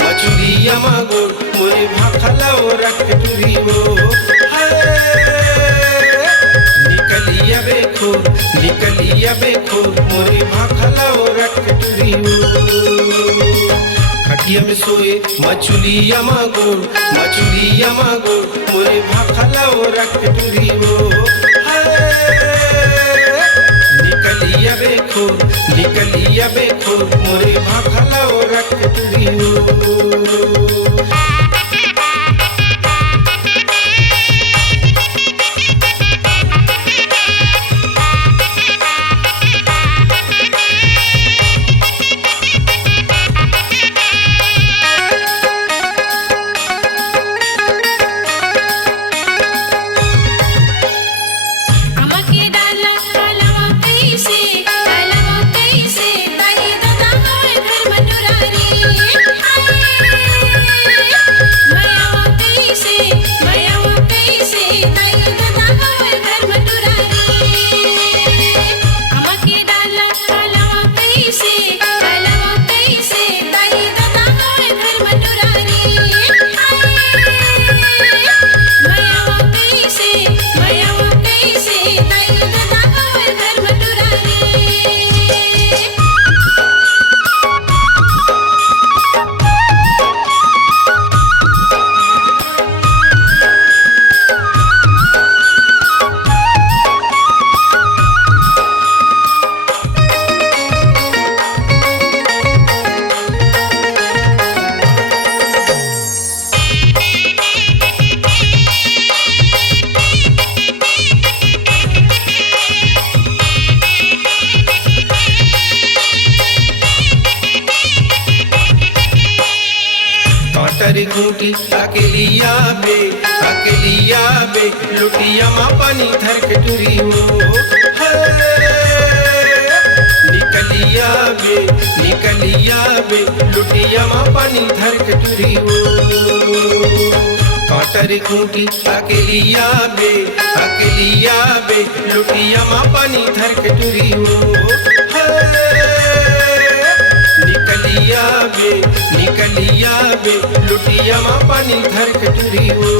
मचुलिया मागोर मोरे भाखलाओ रख टुरियो निकलिया बेखो मोरे भाखलाओ रख टुरियो खटिया में सोए मचुलिया मागोर मोरे भाखलाओ रख टुरियो निकलिया बेखो मोरे भाखलाओ रख टुरियो घूटी अकेलिया बे लुटिया मा पानी धर के टुरियो निकलिया बे लुटिया मा पानी धर के टुरियो काटर घूटी अकेलिया बे लुटिया मा पानी धर के टुरियो निकलिया बे लुटिया मा पानी धर के टुरियो